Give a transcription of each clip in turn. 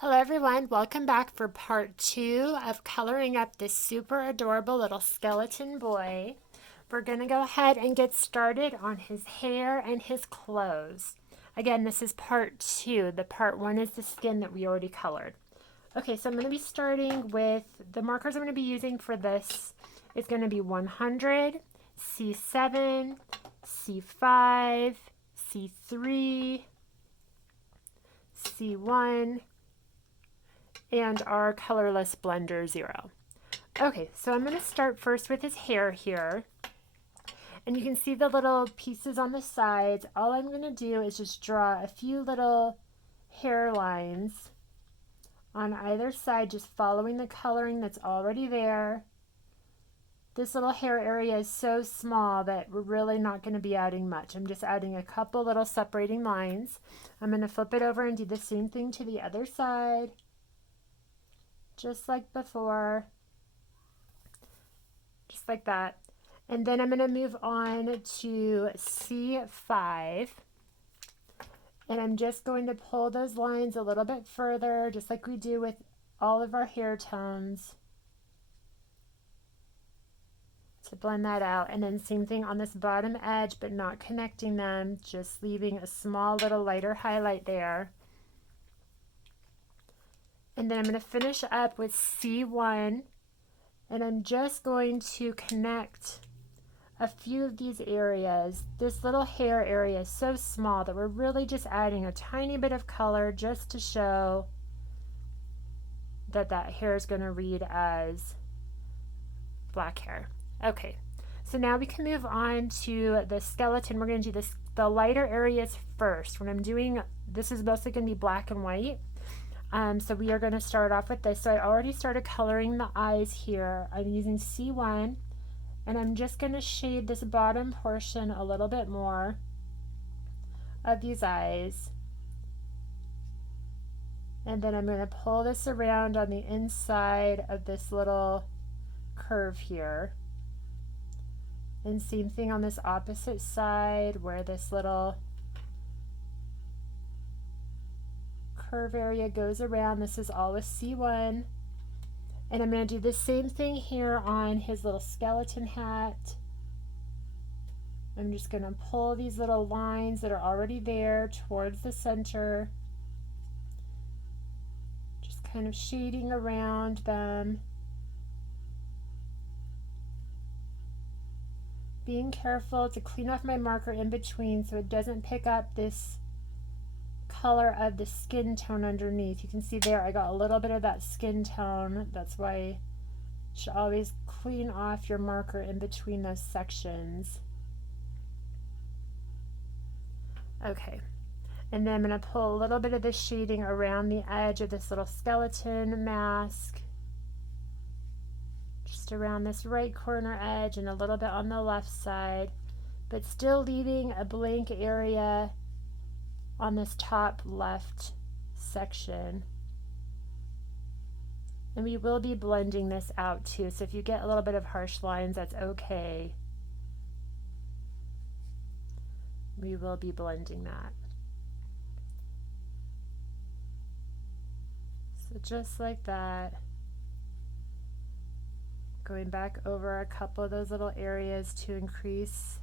Hello everyone, welcome back for part 2 of coloring up this super adorable little skeleton boy. We're going to go ahead and get started on his hair and his clothes. Again, this is part 2. The part 1 is the skin that we already colored. Okay, so I'm going to be starting with the markers I'm going to be using for this. It's going to be 100, C7, C5, C3, C1, and our colorless blender 0. Okay, so I'm going to start first with his hair here. And you can see the little pieces on the sides. All I'm going to do is just draw a few little hair lines on either side, just following the coloring that's already there. This little hair area is so small that we're really not going to be adding much. I'm just adding a couple little separating lines. I'm going to flip it over and do the same thing to the other side, just like before, just like that. And then I'm going to move on to C5, and I'm just going to pull those lines a little bit further, just like we do with all of our hair tones, to blend that out. And then same thing on this bottom edge, but not connecting them, just leaving a small little lighter highlight there. And then I'm going to finish up with C1, and I'm just going to connect a few of these areas. This little hair area is so small that we're really just adding a tiny bit of color just to show that that hair is going to read as black hair. Okay, so now we can move on to the skeleton. We're going to do the lighter areas first. When I'm doing, this is mostly going to be black and white. So we are going to start off with this. So I already started coloring the eyes here. I'm using C1, and I'm just going to shade this bottom portion a little bit more of these eyes. And then I'm going to pull this around on the inside of this little curve here. And same thing on this opposite side where this little curve area goes around. This is all with C1. And I'm going to do the same thing here on his little skeleton hat. I'm just going to pull these little lines that are already there towards the center, just kind of shading around them. Being careful to clean off my marker in between so it doesn't pick up this color of the skin tone underneath. You can see there I got a little bit of that skin tone. That's why you should always clean off your marker in between those sections. Okay, and then I'm going to pull a little bit of this shading around the edge of this little skeleton mask, just around this right corner edge and a little bit on the left side, but still leaving a blank area on this top left section. And we will be blending this out too, so if you get a little bit of harsh lines, that's okay. We will be blending that. So just like that. Going back over a couple of those little areas to increase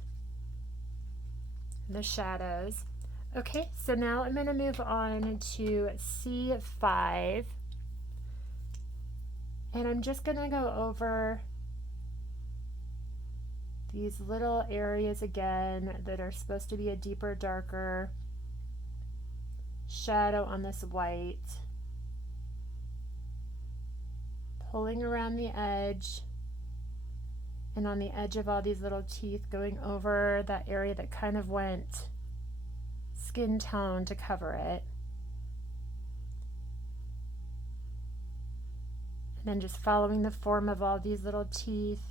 the shadows. Okay, so now I'm going to move on to C5, and I'm just going to go over these little areas again that are supposed to be a deeper, darker shadow on this white, pulling around the edge, and on the edge of all these little teeth, going over that area that kind of went skin tone to cover it. And then just following the form of all these little teeth,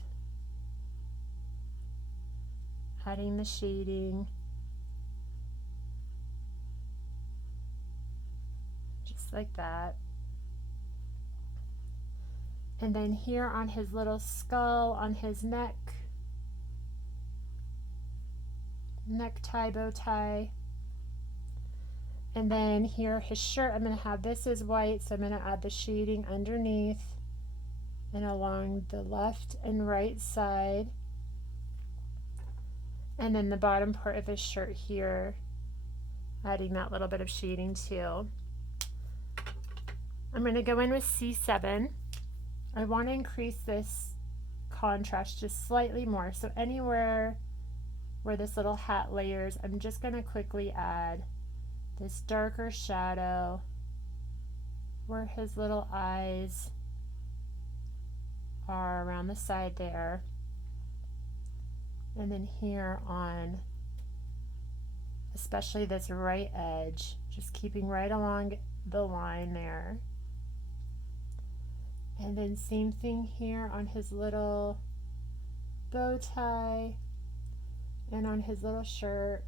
adding the shading, just like that. And then here on his little skull, on his necktie, bow tie, And then here, his shirt, I'm going to have this as white, so I'm going to add the shading underneath and along the left and right side. And then the bottom part of his shirt here, adding that little bit of shading too. I'm going to go in with C7. I want to increase this contrast just slightly more. So anywhere where this little hat layers, I'm just going to quickly add this darker shadow where his little eyes are around the side there. And then here on especially this right edge, just keeping right along the line there. And then same thing here on his little bow tie and on his little shirt.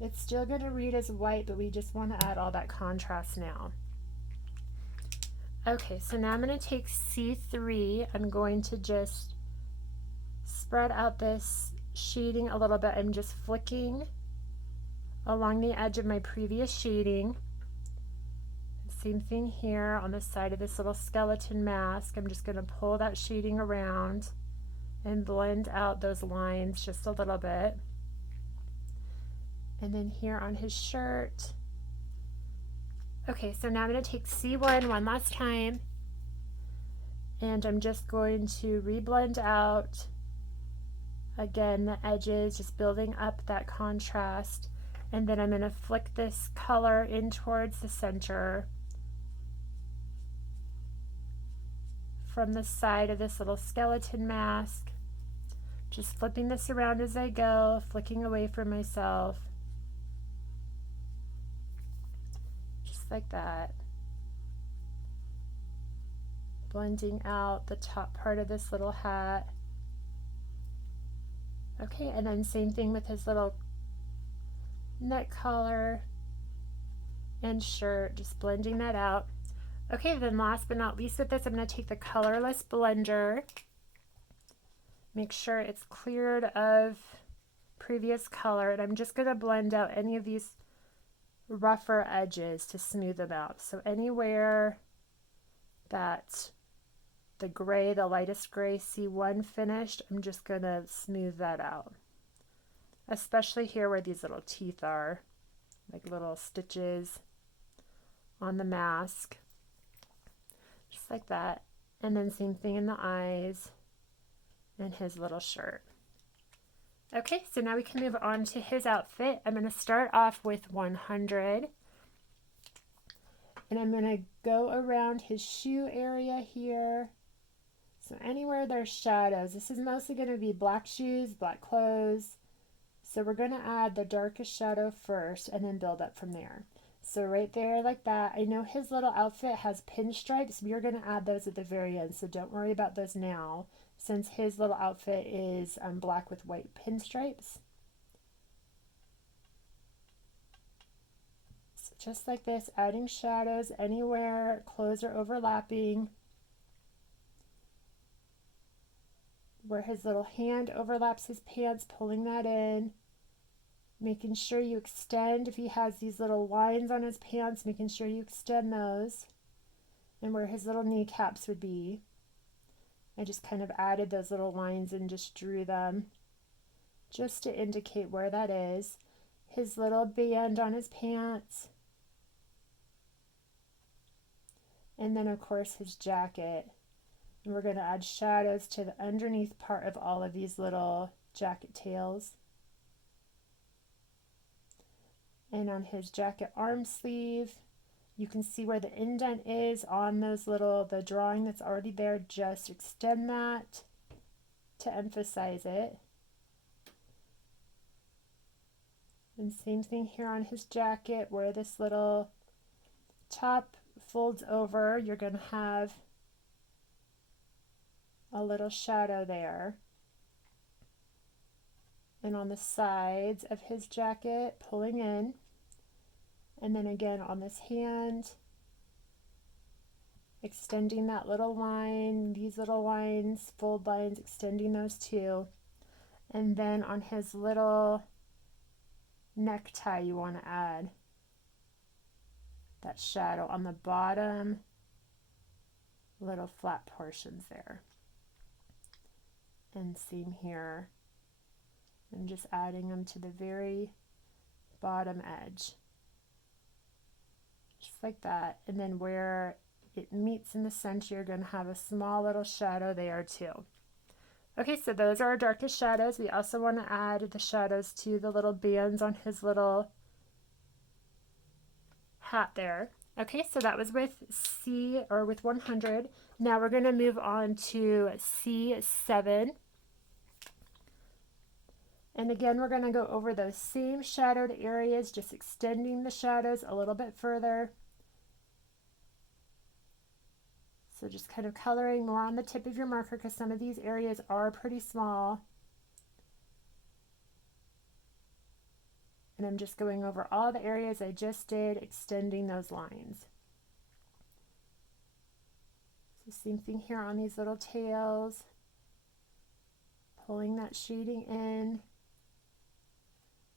It's still going to read as white, but we just want to add all that contrast now. Okay, so now I'm going to take C3. I'm going to just spread out this shading a little bit. I'm just flicking along the edge of my previous shading. Same thing here on the side of this little skeleton mask. I'm just going to pull that shading around and blend out those lines just a little bit. And then here on his shirt. Okay, so now I'm going to take C1 one last time, and I'm just going to reblend out again the edges, just building up that contrast. And then I'm going to flick this color in towards the center from the side of this little skeleton mask. Just flipping this around as I go, flicking away from myself. Just like that. Blending out the top part of this little hat. Okay, and then same thing with his little neck collar and shirt, just blending that out. Okay, then last but not least with this, I'm going to take the colorless blender, make sure it's cleared of previous color, and I'm just going to blend out any of these rougher edges to smooth them out. So anywhere that the gray, the lightest gray C1 finished, I'm just going to smooth that out. Especially here where these little teeth are, like little stitches on the mask. Just like that. And then same thing in the eyes and his little shirt. Okay, so now we can move on to his outfit. I'm going to start off with 100. And I'm going to go around his shoe area here. So anywhere there's shadows, this is mostly going to be black shoes, black clothes. So we're going to add the darkest shadow first and then build up from there. So right there like that. I know his little outfit has pinstripes. We are going to add those at the very end, so don't worry about those now, since his little outfit is black with white pinstripes. So just like this, adding shadows anywhere clothes are overlapping. Where his little hand overlaps his pants, pulling that in. Making sure you extend, if he has these little lines on his pants, making sure you extend those. And where his little kneecaps would be, I just kind of added those little lines and just drew them just to indicate where that is. His little band on his pants. And then of course his jacket. And we're going to add shadows to the underneath part of all of these little jacket tails. And on his jacket arm sleeve, you can see where the indent is on those the drawing that's already there. Just extend that to emphasize it. And same thing here on his jacket, where this little top folds over, you're going to have a little shadow there. And on the sides of his jacket, pulling in. And then again on this hand, extending that little line, these little lines, fold lines, extending those too. And then on his little necktie you want to add that shadow on the bottom little flat portions there. And same here. I'm just adding them to the very bottom edge. Just like that. And then where it meets in the center, you're going to have a small little shadow there too. Okay, so those are our darkest shadows. We also want to add the shadows to the little bands on his little hat there. Okay, so that was with C, or with 100. Now we're going to move on to C7. And again, we're going to go over those same shadowed areas, just extending the shadows a little bit further. So just kind of coloring more on the tip of your marker because some of these areas are pretty small. And I'm just going over all the areas I just did, extending those lines. So same thing here on these little tails. Pulling that shading in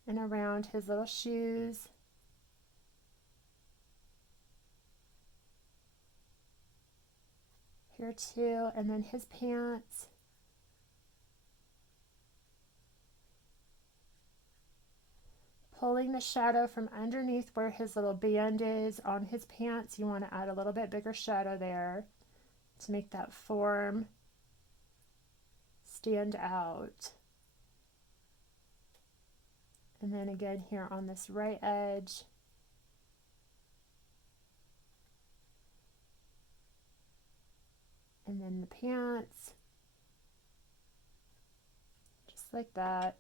and around his little shoes. Here too, and then his pants. Pulling the shadow from underneath where his little band is on his pants. You want to add a little bit bigger shadow there to make that form stand out. And then again here on this right edge. And then the pants. Just like that.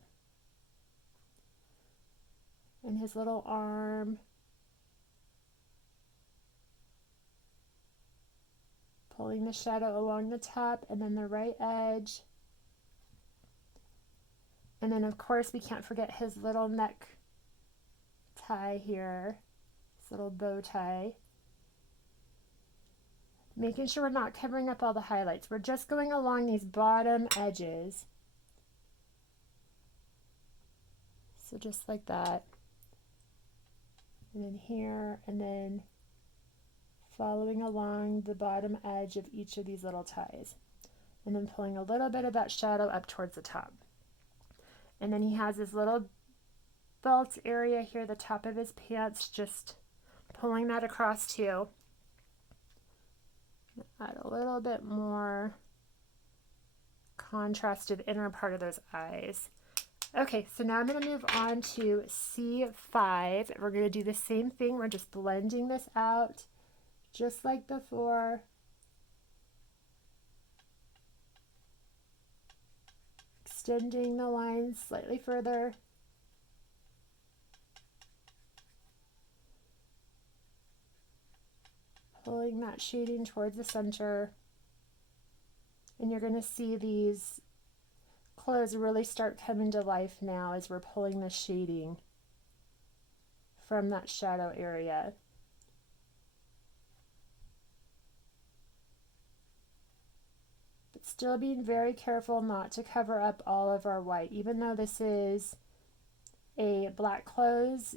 And his little arm. Pulling the shadow along the top and then the right edge. And then of course we can't forget his little neck tie here, this little bow tie. Making sure we're not covering up all the highlights. We're just going along these bottom edges. So just like that. And then here, and then following along the bottom edge of each of these little ties. And then pulling a little bit of that shadow up towards the top. And then he has his little belt area here, the top of his pants, just pulling that across too. Add a little bit more contrast to the inner part of those eyes. Okay, so now I'm going to move on to C5. We're going to do the same thing. We're just blending this out just like before. Extending the lines slightly further. Pulling that shading towards the center. And you're going to see these clothes really start coming to life now as we're pulling the shading from that shadow area. But still being very careful not to cover up all of our white. Even though this is a black clothes,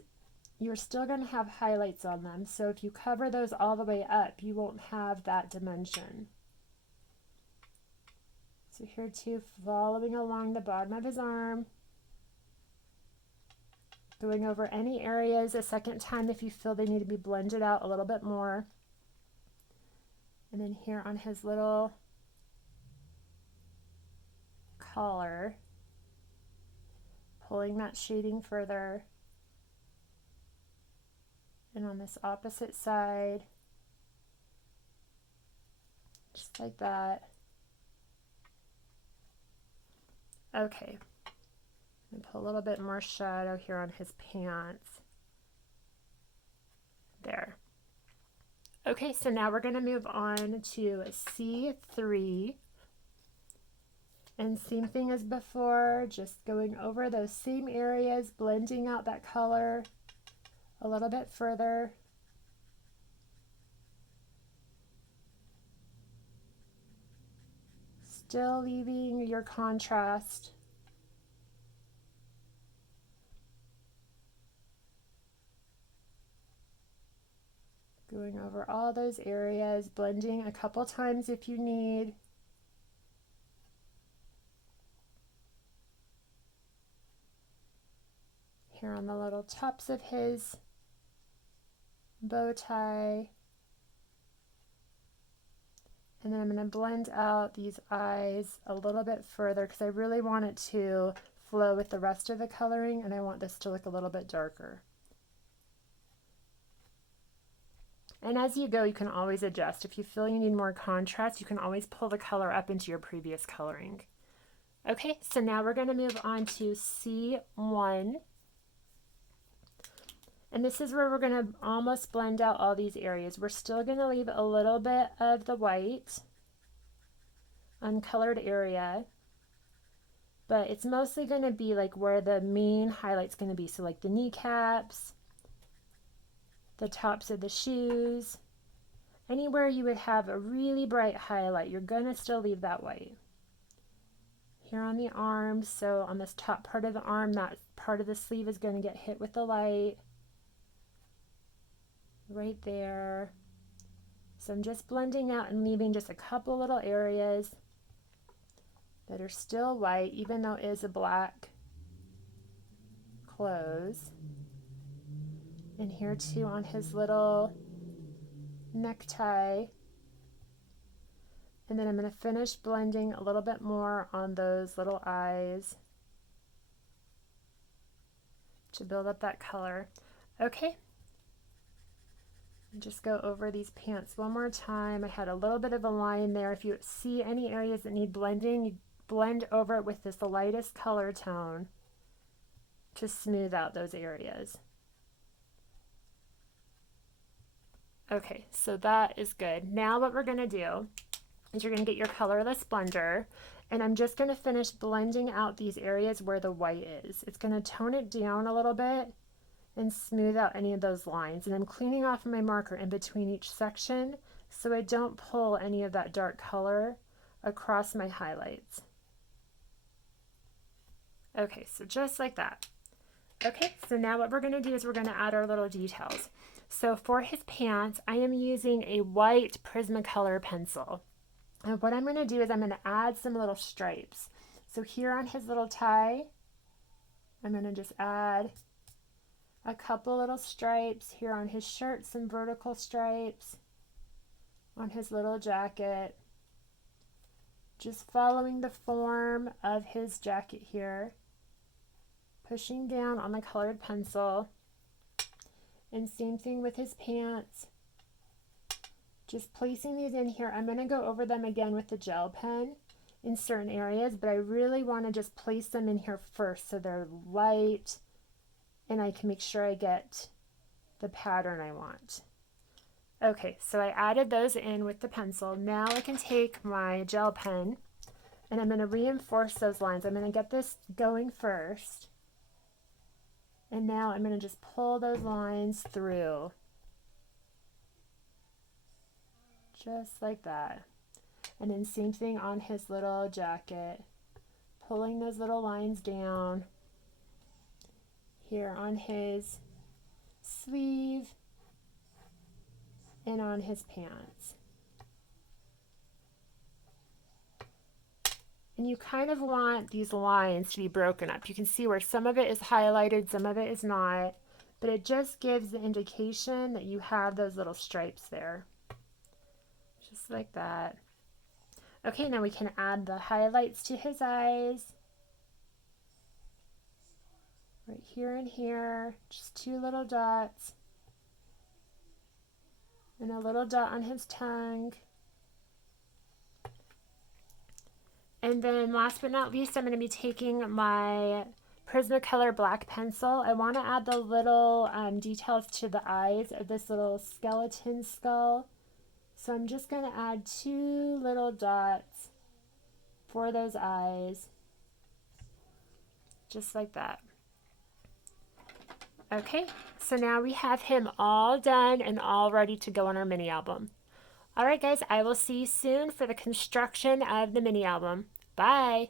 you're still going to have highlights on them. So if you cover those all the way up, you won't have that dimension. So here too, following along the bottom of his arm. Going over any areas a second time if you feel they need to be blended out a little bit more. And then here on his little collar, pulling that shading further. And on this opposite side, just like that. Okay, and put a little bit more shadow here on his pants. There. Okay, so now we're going to move on to C3. And same thing as before, just going over those same areas, blending out that color a little bit further. Still leaving your contrast. Going over all those areas, blending a couple times if you need. Here on the little tops of his bow tie. And then I'm going to blend out these eyes a little bit further because I really want it to flow with the rest of the coloring, and I want this to look a little bit darker. And as you go, you can always adjust. If you feel you need more contrast, you can always pull the color up into your previous coloring. Okay, so now we're going to move on to C1. And this is where we're going to almost blend out all these areas. We're still going to leave a little bit of the white uncolored area, but it's mostly going to be like where the main highlight's going to be. So like the kneecaps, the tops of the shoes, anywhere you would have a really bright highlight, you're going to still leave that white. Here on the arms, so on this top part of the arm, that part of the sleeve is going to get hit with the light. Right there. So I'm just blending out and leaving just a couple little areas that are still white, even though it is a black clothes. And here too on his little necktie. And then I'm going to finish blending a little bit more on those little eyes to build up that color. Okay. Just go over these pants one more time. I had a little bit of a line there. If you see any areas that need blending, you blend over it with this lightest color tone to smooth out those areas. Okay, so that is good. Now what we're going to do is you're going to get your colorless blender, and I'm just going to finish blending out these areas where the white is. It's going to tone it down a little bit and smooth out any of those lines. And I'm cleaning off my marker in between each section so I don't pull any of that dark color across my highlights. Okay, so just like that. Okay, so now what we're going to do is we're going to add our little details. So for his pants, I am using a white Prismacolor pencil. And what I'm going to do is I'm going to add some little stripes. So here on his little tie, I'm going to just add a couple little stripes. Here on his shirt, some vertical stripes. On his little jacket, just following the form of his jacket here, pushing down on the colored pencil. And same thing with his pants. Just placing these in here. I'm going to go over them again with the gel pen in certain areas, but I really want to just place them in here first so they're light and I can make sure I get the pattern I want. Okay, so I added those in with the pencil. Now I can take my gel pen and I'm going to reinforce those lines. I'm going to get this going first. And now I'm going to just pull those lines through. Just like that. And then same thing on his little jacket. Pulling those little lines down. Here on his sleeve. And on his pants. And you kind of want these lines to be broken up. You can see where some of it is highlighted, some of it is not, but it just gives the indication that you have those little stripes there. Just like that. Okay, now we can add the highlights to his eyes. Right here and here, just two little dots. And a little dot on his tongue. And then last but not least, I'm going to be taking my Prismacolor black pencil. I want to add the little details to the eyes of this little skeleton skull. So I'm just going to add two little dots for those eyes. Just like that. Okay, so now we have him all done and all ready to go on our mini album. All right, guys, I will see you soon for the construction of the mini album. Bye.